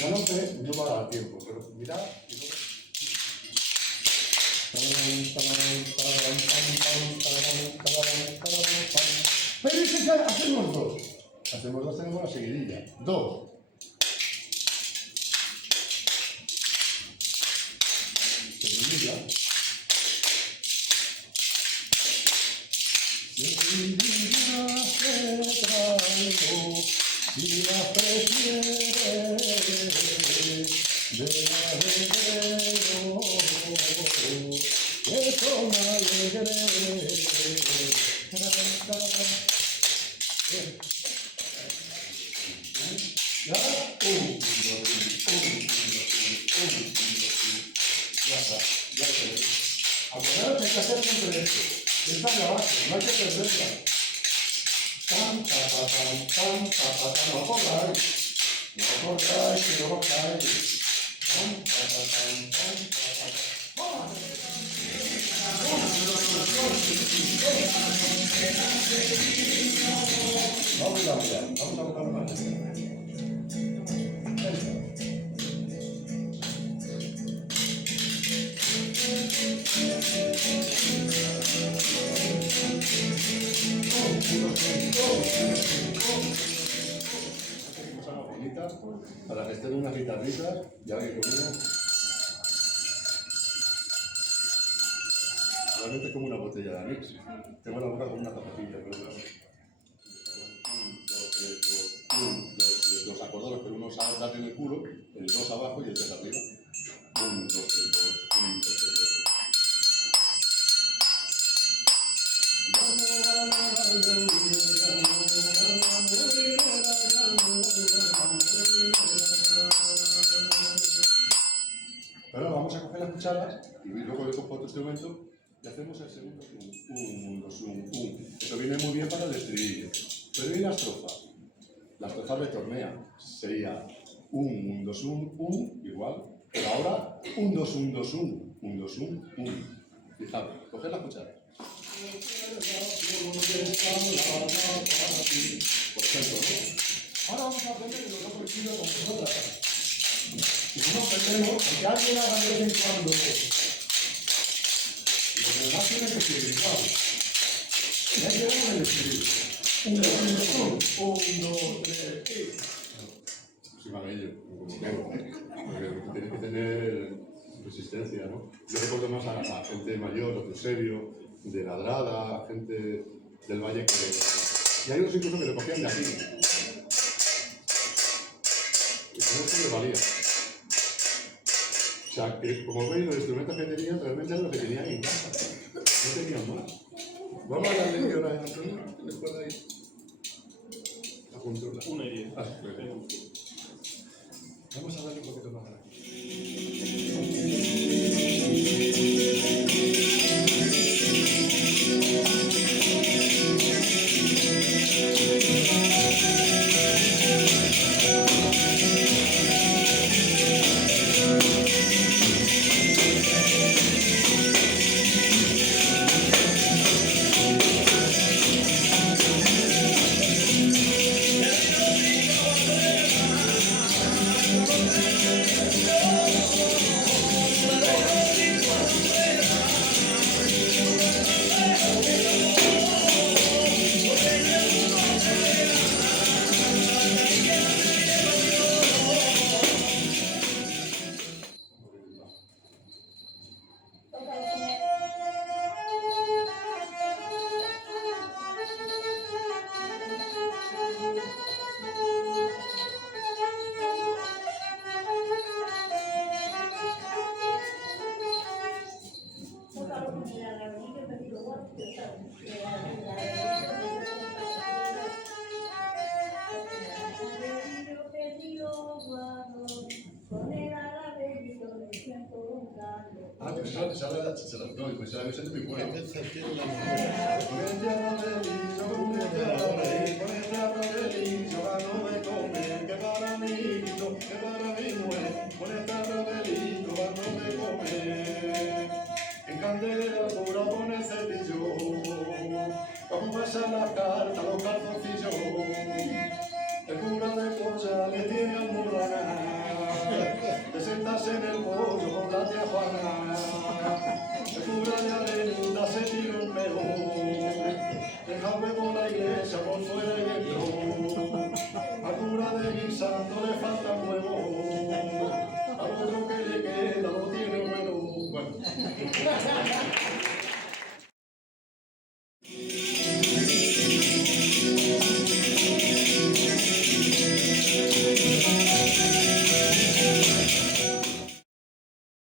La noche no va a dar tiempo, pero mirad. Pero es que hacemos dos. Hacemos dos, tenemos la seguidilla. Dos. Seguidilla. Seguidilla te traigo y la prefieres de la heredero que son alegres. ¿Ya? Ya está, ya está. Acordaros que hay que hacer siempre esto. Esta es la base, no hay que perderla. Tan, ta, ta, tan, tan, ta, ta, ta. No corráis. No corráis, que no caéis. Tan, ta, ta, tan, tan, ta, ta, ta. Vamos a mirar, vamos a buscar más. Para que estén unas guitarritas, ya veis conmigo. Realmente es como una botella de anís. Tengo la boca como una zapatilla, pero claro. 1, 2, 3, 2, 1, 2, 3, los acordados, pero uno sabe dar en el culo, el 2 abajo y el 3 arriba. 1, 2, 3, 2, 1, 2, 3, 2. Ahora vamos a coger las cucharas y luego le cojo otro instrumento y hacemos el segundo 1, 2, 1, 1. Eso viene muy bien para el estribillo. Pero ¿y la estrofa? La estrofa retornea. Sería 1, 2, 1, 1, igual. Pero ahora 1, 2, 1, 2, 1, 1, 2, 1, 1. Fijaros, coger las cucharas. Por ejemplo, ¿no? Ahora vamos a aprender los dos estilos con vosotras. Si no nos perdemos, aunque alguien haga de vez en cuando, los demás tienen que escribir, claro. Ya llegamos al estribillo. 1, 2, 3, y... Sí, vale, ello, como tengo, porque tienes que tener resistencia, ¿no? Yo recuerdo más a gente mayor, otro serio, de Ladrada, gente del Valle que... Y hay unos incluso que lo cogían de aquí. Y con esto les valía. O sea, que como veis, los instrumentos que tenían realmente eran los que tenían en casa. No tenían más. Vamos a darle que hora, Antonio, ¿tienes por ahí? La controla. 1:10. Vamos a darle un poquito más aquí. Ah, pues eso te habla de chicharas. No, pues la versión de mi pueblo. En candela pura pone cepillo. por fuera y dentro, a cura de guisando le falta huevo, al otro que le queda lo tiene bueno. Bueno.